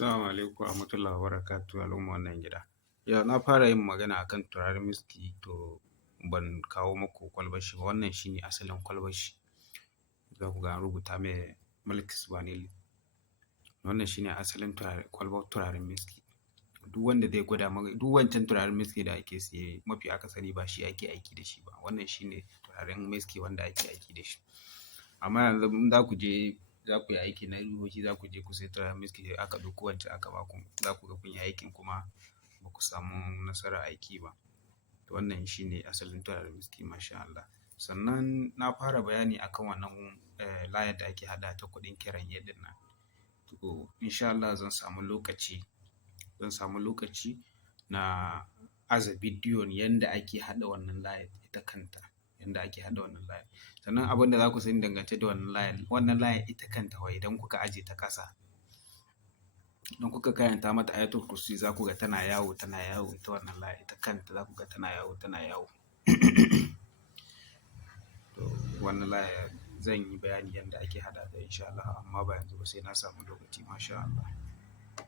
Assalamu alaikum warahmatullahi wabarakatuh al'umma wannan gida. Na fara yin magana akan turaren miski to ban kawo muku kwalbar shi ba. Wannan shine asalin kwalbar shi. Za ku ga an rubuta mai Milk Vanilla. Wannan shine asalin kwalbar turaren miski. Duk wanda zai gwada maka duk wancan turaren miski da ake siye mafi akasari ba shi ake aiki da shi ba. Wannan shine turaren miski wanda ake aiki da shi. Amma yanzu in za ku yi aiki na ruhohi za ku je ku sai turaren miski sai aka ɗauko wancan aka ba ku, za ku ga kun yi aikin kuma ba ku samu nasarar aiki ba. To wannan shine asalin turaren miski, masha Allah. Sannan na fara bayani akan wannan layar da ake haɗa ta kuɗin kiran ɗin nan. To insha Allah zan samu lokaci na aza bidiyon yanda ake haɗa wannan layar ita kanta. Yanda ake haɗa wannan layar. Sannan abin da za ku sani dangance da wannan layar ita kanta wai idan kuka aje ta ƙasa, idan kuka karanta mata ayatul kursi za ku ga tana yawo ita wannan layar ita kanta za ku ga tana yawo. To wannan layar zan yi bayani yanda ake haɗa ta insha Allah amma ba yanzu ba sai na samu lokaci, masha Allah.